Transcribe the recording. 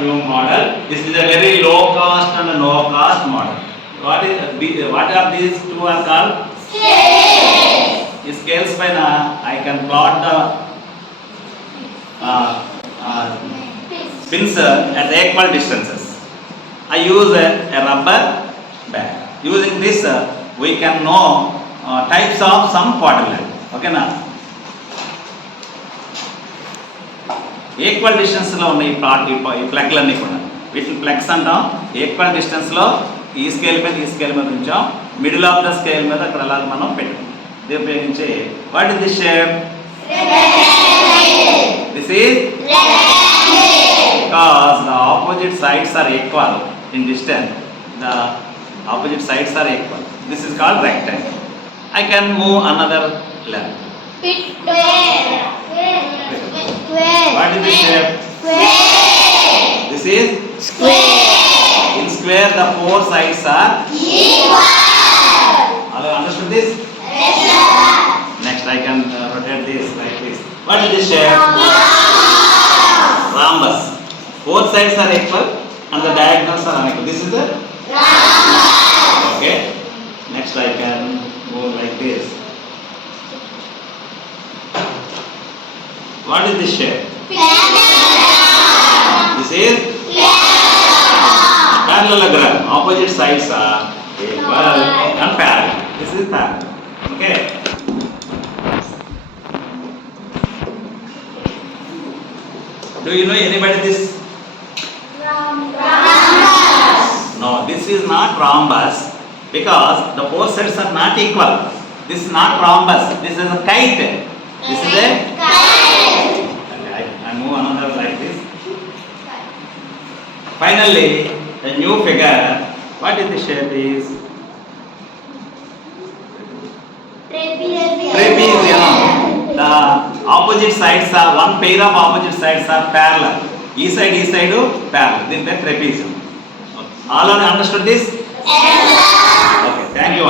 new model. This is a very low cost and no cost model. What are these two are called? Scales. The scales by I can plot the pins at the equal distances. I use a rubber band. Using this, we can know types of some quadrilateral. Okay na? Equal డిస్టెన్స్లో ఉన్న ఈ ప్లగ్లన్నీ కూడా వీటిని plugs అంటాం. Equal డిస్టెన్స్లో ఈ scale మీద ఉంచాం. మిడిల్ ఆఫ్ ద స్కేల్ మీద అక్కడ అలాగే మనం పెట్టాం. ఇది ఉపయోగించి what is this shape? This is because the opposite sides are equal in distance. The opposite sides are equal. This is called rectangle. I can move another length. What is this shape? Square. This is Square. in square the four sides are equal. Have you understood this? Yes, sir. Next I can rotate this like this. What is this shape? Rhombus. Both sides are equal and the diagonals are unequal. This is the Rhombus. okay. Next I can move like this. What is this shape? This is parallelogram. Opposite sides are equal and parallel. This is parallel. Okay. Do you know anybody this? Rhombus. No, this is not rhombus because the four sides are not equal. This is not rhombus. This is a kite. This is a Kite. I move another like this. Finally, a new figure. What is the shape is? Trapezium. The opposite sides are one pair of opposite sides are parallel. Each side parallel. This is trapezium. All are understood this? Yes, sir. Okay. Thank you.